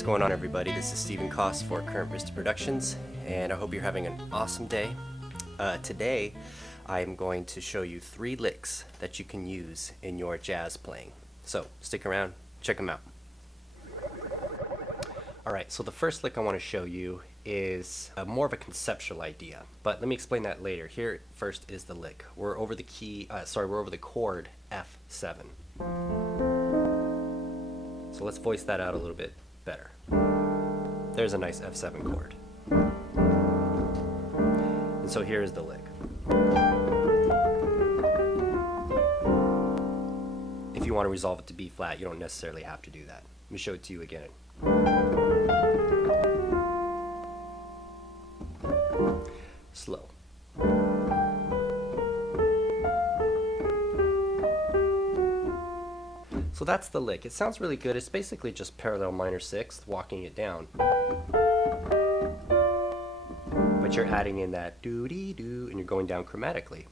what's going on, everybody? This is Stephen Coss for Current Vista Productions, and I hope you're having an awesome day. Today, I'm going to show you 3 licks that you can use in your jazz playing. So, stick around, check them out. Alright, so the first lick I want to show you is more of a conceptual idea, but let me explain that later. Here, first is the lick. We're over the we're over the chord F7. So let's voice that out a little bit better. There's a nice F7 chord. And so here is the lick. If you want to resolve it to B flat, you don't necessarily have to do that. Let me show it to you again. Slow. So that's the lick. It sounds really good. It's basically just parallel minor 6th, walking it down. But you're adding in that doo-dee-doo, and you're going down chromatically.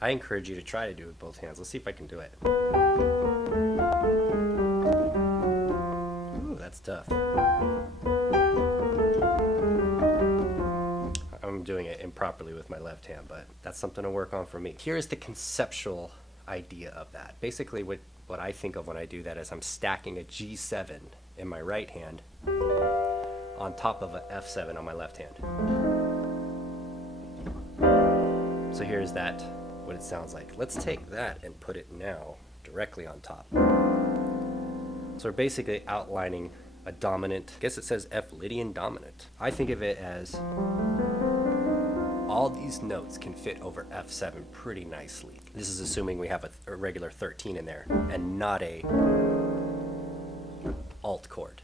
I encourage you to try to do it with both hands. Let's see if I can do it. Ooh, that's tough. I'm doing it improperly with my left hand, but that's something to work on for me. Here's the conceptual idea of that. Basically what I think of when I do that is I'm stacking a G7 in my right hand on top of an F7 on my left hand. So here's that, what it sounds like. Let's take that and put it now directly on top. So we're basically outlining a dominant, I guess it says F Lydian dominant. I think of it as all these notes can fit over F7 pretty nicely. This is assuming we have a regular 13 in there and not a alt chord.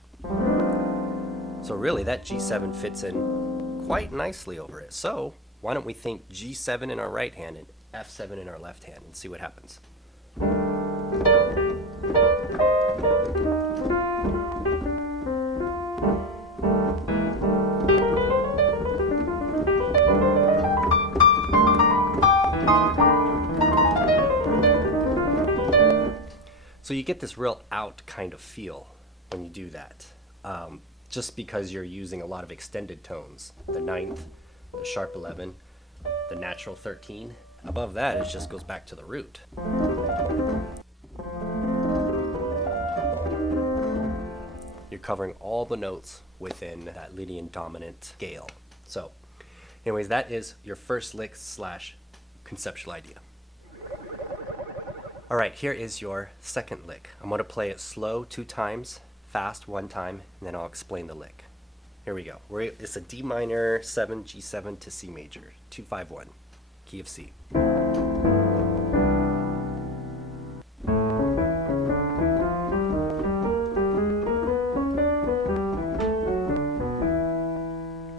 So really that G7 fits in quite nicely over it. So why don't we think G7 in our right hand and F7 in our left hand and see what happens. So you get this real out kind of feel when you do that, just because you're using a lot of extended tones. The 9th, the sharp 11, the natural 13. Above that, it just goes back to the root. You're covering all the notes within that Lydian dominant scale. So anyways, that is your first lick / conceptual idea. Alright, here is your second lick. I'm going to play it slow 2 times, fast 1 time, and then I'll explain the lick. Here we go. It's a D minor 7, G7 to C major, 2-5-1, key of C. Let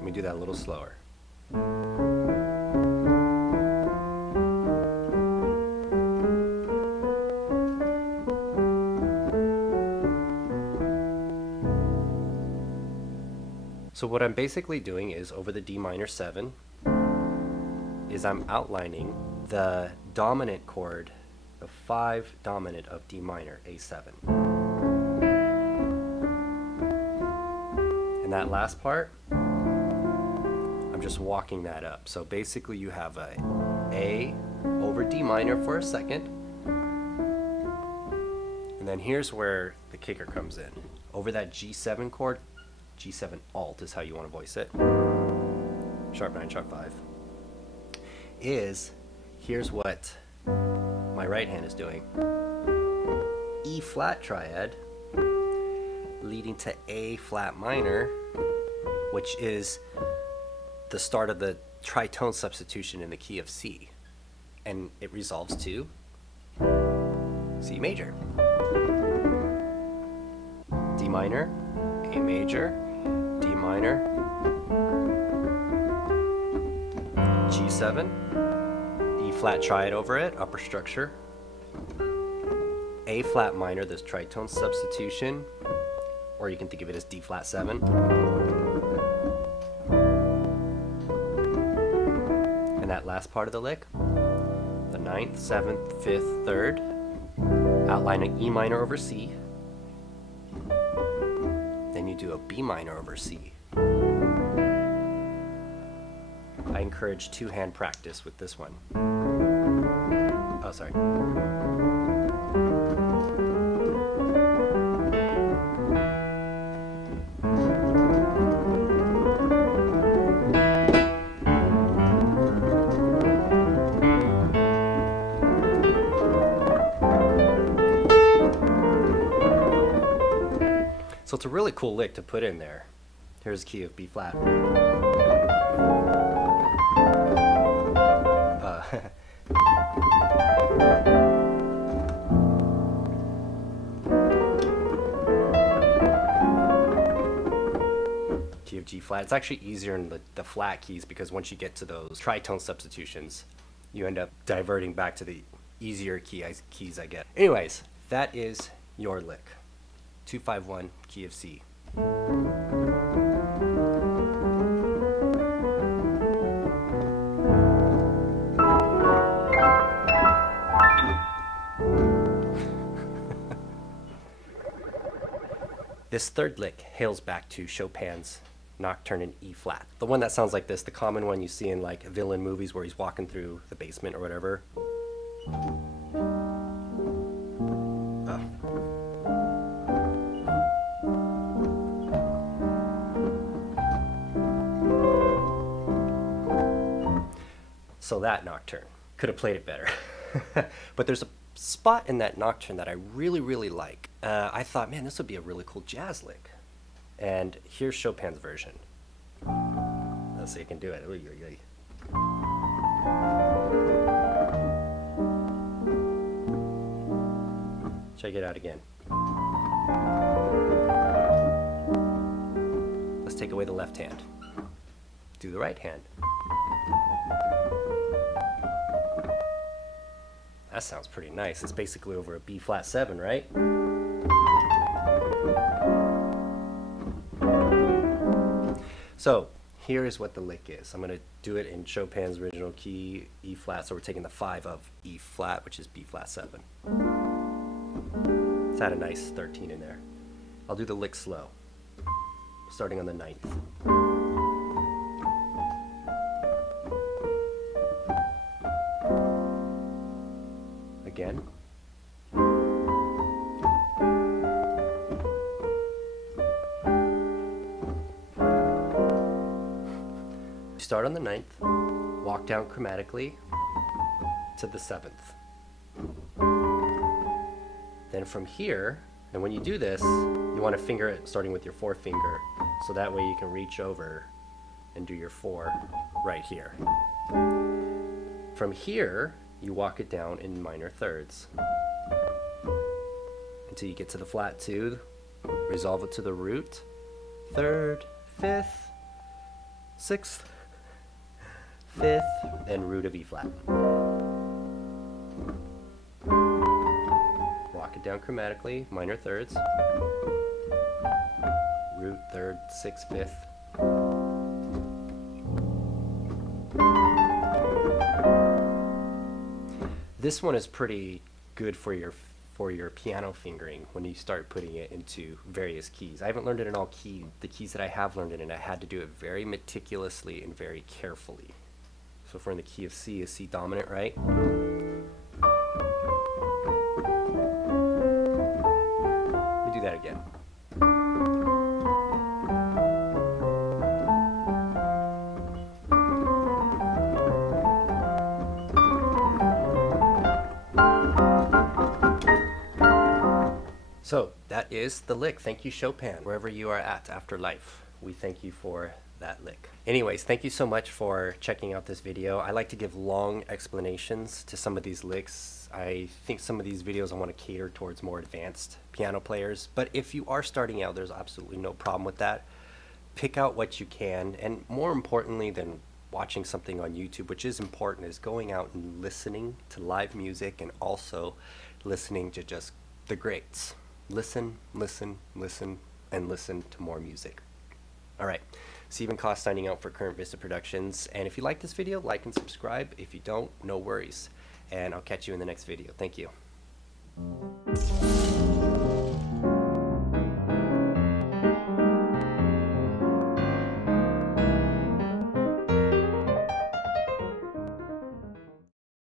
me do that a little slower. So what I'm basically doing is over the D minor 7 is I'm outlining the dominant chord, the 5 dominant of D minor, A7. And that last part, I'm just walking that up. So basically you have A over D minor for a second, and then here's where the kicker comes in. Over that G7 chord, G7 alt is how you want to voice it, sharp 9, sharp 5, here's what my right hand is doing. E flat triad leading to A flat minor, which is the start of the tritone substitution in the key of C, and it resolves to C major, D minor, A major, D minor, G7, E flat triad over it, upper structure, A flat minor, this tritone substitution, or you can think of it as D flat 7, and that last part of the lick, the 9th, 7th, 5th, 3rd, outline an E minor over C, do a B minor over C. I encourage two-hand practice with this one. Oh, sorry. So it's a really cool lick to put in there. Here's the key of B flat. Key of G flat. It's actually easier in the flat keys because once you get to those tritone substitutions, you end up diverting back to the easier keys I get. Anyways, that is your lick. 251 key of C. This third lick hails back to Chopin's Nocturne in E flat. The one that sounds like this, the common one you see in like villain movies where he's walking through the basement or whatever. So that Nocturne, could have played it better. But there's a spot in that Nocturne that I really, really like. I thought, man, this would be a really cool jazz lick. And here's Chopin's version. Let's see if I can do it. Oy, oy, oy. Check it out again. Let's take away the left hand. Do the right hand. That sounds pretty nice. It's basically over a B flat 7, right? So here is what the lick is. I'm going to do it in Chopin's original key, E flat. So we're taking the 5 of E flat, which is B flat 7. Let's add a nice 13 in there. I'll do the lick slow, starting on the 9th. Again. Start on the 9th, walk down chromatically to the 7th. Then from here, and when you do this, you want to finger it starting with your forefinger, so that way you can reach over and do your 4 right here. From here, you walk it down in minor thirds until you get to the flat 2, resolve it to the root, 3rd, 5th, 6th, 5th, and root of E flat. Walk it down chromatically, minor thirds, root, 3rd, 6th, 5th. This one is pretty good for your piano fingering when you start putting it into various keys. I haven't learned it in all keys. The keys that I have learned it in, I had to do it very meticulously and very carefully. So if we're in the key of C, is C dominant, right? Let me do that again. So that is the lick. Thank you, Chopin, wherever you are at after life. We thank you for that lick. Anyways, thank you so much for checking out this video. I like to give long explanations to some of these licks. I think some of these videos I want to cater towards more advanced piano players, but if you are starting out, there's absolutely no problem with that. Pick out what you can, and more importantly than watching something on YouTube, which is important, is going out and listening to live music and also listening to just the greats. Listen, listen, listen, and listen to more music. All right, Stephen Coss signing out for Current Vista Productions. And if you like this video, like and subscribe. If you don't, no worries. And I'll catch you in the next video. Thank you.